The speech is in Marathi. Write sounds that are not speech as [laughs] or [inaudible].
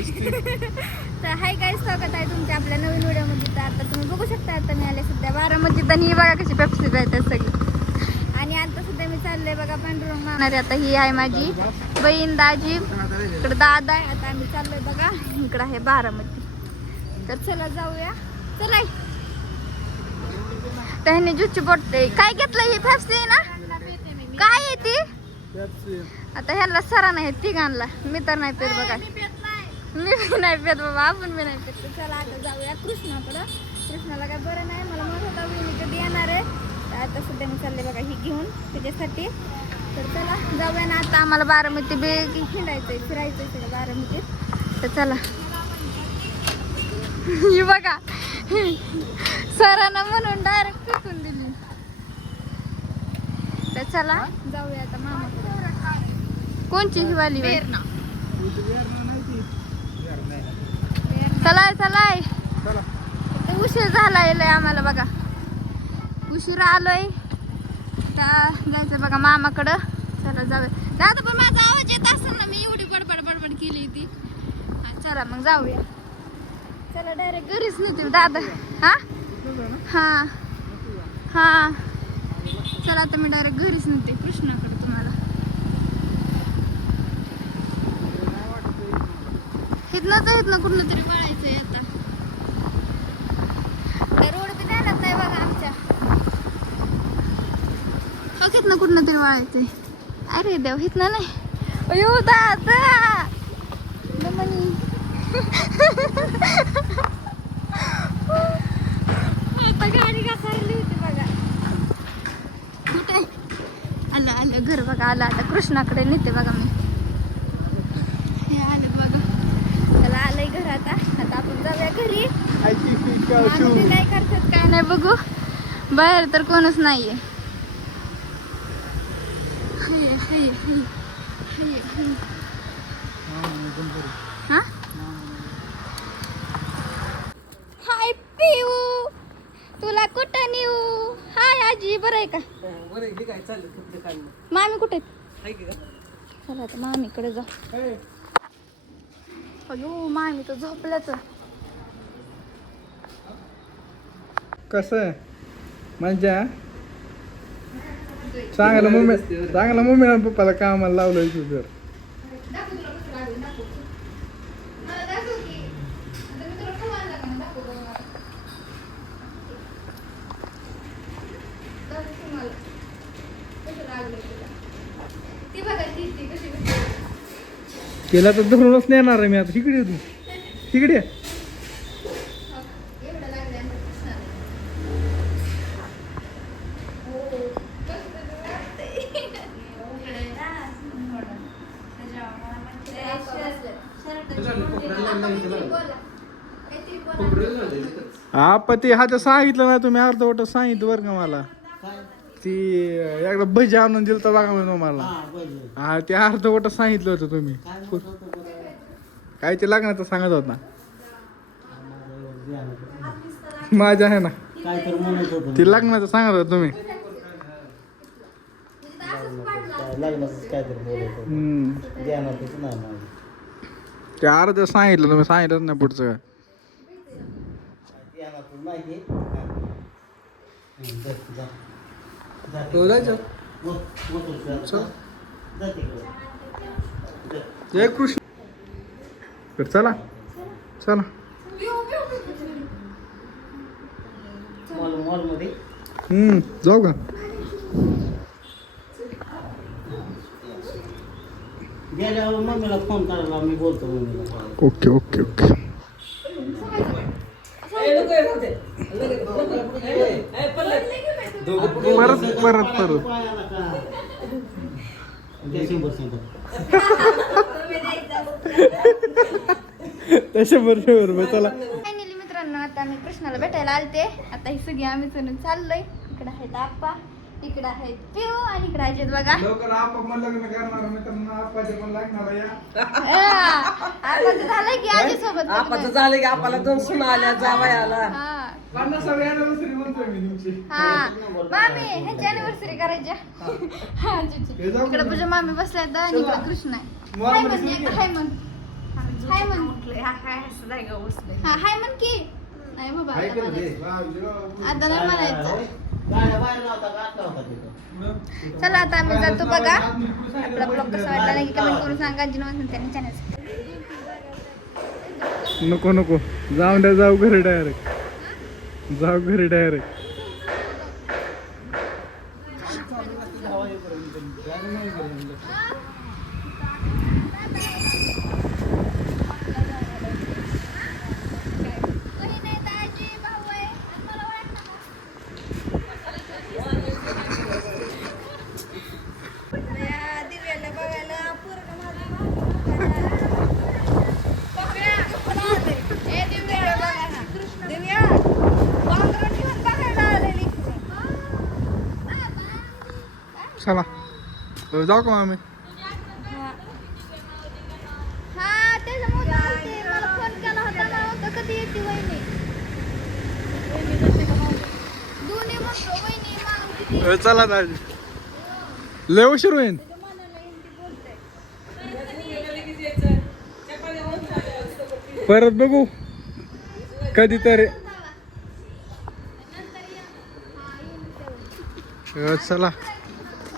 [laughs] तर हाय काय स्वागत आहे तुमच्या आपल्या नवीन व्हिडिओमध्ये. तर आता तुम्ही बघू शकता आता मी आले सध्या बारामतीत आणि ही बघा कशी पेप्सी आहेत सगळी. आणि आता सध्या मी चाललोय बघा पांडुरंग मारणारे आता ही आहे माझी बहीण दाजी. इकडे दादा आहे. आता आम्ही चाललोय बघा. इकडं आहे बारामती. तर चला जाऊया. चला. त्याने ज्यूसची बोटते काय घेतलं ही पेप्सी आहे ना? काय आहे ती? आता ह्याला सरा नाही तिघांना. मी तर नाही पेत बघा. मी पण नाही पेत बाबा आपण बी नाही पेत. चला आता जाऊया कृष्णाकडं. कृष्णाला काय बरं नाही मला म्हणत होता मी कधी येणार आहे. आता सध्या मी चालले बघा ही घेऊन त्याच्यासाठी. तर चला जाऊया ना आता आम्हाला बारामती बे हिंडायचंय फिरायचंय सगळं बारामतीत तर चला. ही बघा सरांना म्हणून डायरेक्ट फेकून दिली. तर चला जाऊया आता मामा कोणची ही वाली चलाय चलाय. उशीर झालाय लय आम्हाला बघा. उशीर आलोय. जायचं बघा मामाकडं. चला जाऊया दादा पण माझा आवाज येत असेल ना मी एवढी बडबड बडबड केली ती हा, चला मग जाऊया. चला डायरेक्ट घरीच नेते दादा. हा? हा. हा. चला आता मी डायरेक्ट घरीच नेते कृष्णाकडे तुम्हाला. इथनं तर इथनं कुठनं तरी पळायचंय आता त्या रोड बी ध्यानात नाही बघा आमच्या हो इथनं कुठनं तरी वळायचंय अरे देव इथनं नाही. अयो दादा दमनी आता गाडी घासारली होती बघा. कुठे? आलं आलं घर बघा आलं आता कृष्णाकडे नेते बघा मी. हे आलं बघा. त्याला आलंय घर आता. आता आपण जाऊया घरी. काय करतात काय नाही बघू. बाहेर तर कोणच नाहीये. हाय, हाय, हाय. हाय पिऊ तुला कुठं नेऊ? हाय आजी बरं आहे का? मामी कुठे आहेत? चला आता मामीकडे जा. अयो मामी तर झोपल्याच कसं मजा? चांगलं मम्मी चांगला मम्मी आणि पप्पाला कामाला लावलं इथं जर. केला तर धरूनच नेणार आहे मी आता. तिकडे तू. तिकडे ये. एवढं लागलं हा पण ते हा ते सांगितलं ना तुम्ही अर्धवट सांगितलं बरं का मला. ती एकदा भजी आणून दिलं तर बघा म्हणून मला. हा ते अर्धवट सांगितलं होतं तुम्ही. काय ते लागणार सांगत होत. ना माझ्या आहे ना. काय तर म्हणत होतो ती लग्नाचं सांगत होत तुम्ही. लग्नाचं काय तर बोलत होतो. हम्म. ते अर्ध सांगितलं तुम्ही सांगितलं नाही पुढचं. काय हे. जय कृष्ण. तर चला चला. हम्म जाऊ का? गेल्यावर मम्मीला फोन करायला मी बोलतो मम्मीला. Okay okay okay. परत परत परत. तसे बरोबर चला. फायनली मित्रांनो आता मी कृष्णाला भेटायला आलते. आता ही सगळी आम्ही चाललोय. इकडे आहेत आप्पा. इकडे आहेत पिऊ आणि इकडे आहेत बघा. लवकर आपण लग्न करणार मित्रांनो. आपाचे पण लागणार या. आपाचं झालंय की आजी सोबत आपाचं झालं की आपल्याला दोन सुना आल्या जावयाला हा. पन्नासावी अॅनिव्हर्सरी म्हणतोय मी तुमची. हा मामी ह्यांची अॅनिव्हर्सरी करायची. हा, आजीची. हे जाऊ इकडे पूजा मामी बसल्या आहेत आणि इकडे कृष्ण आहे. हाय म्हण, हाय म्हण. हा, हाय म्हण. हा हाय म्हण की. नाही बाबा. आता नाही म्हणायचं का? चला आता आम्ही जातो बघा. आपला ब्लॉग कसा वाटला नाही कमेंट करून सांगा. जिनवा त्यांनी चॅनल नको नको. जाऊन द्या जाऊ घरी डायरेक्ट जाऊ घरी डायरेक्ट चला जाऊ का मामी हा त्याच्यामुळे आलते. मला फोन केला होता ना तर कधी येते वहिनी दोन्ही म्हणतो वहिनी मला किती अ, चला दाजी लय उशीर होईन परत बघू कधीतरी चला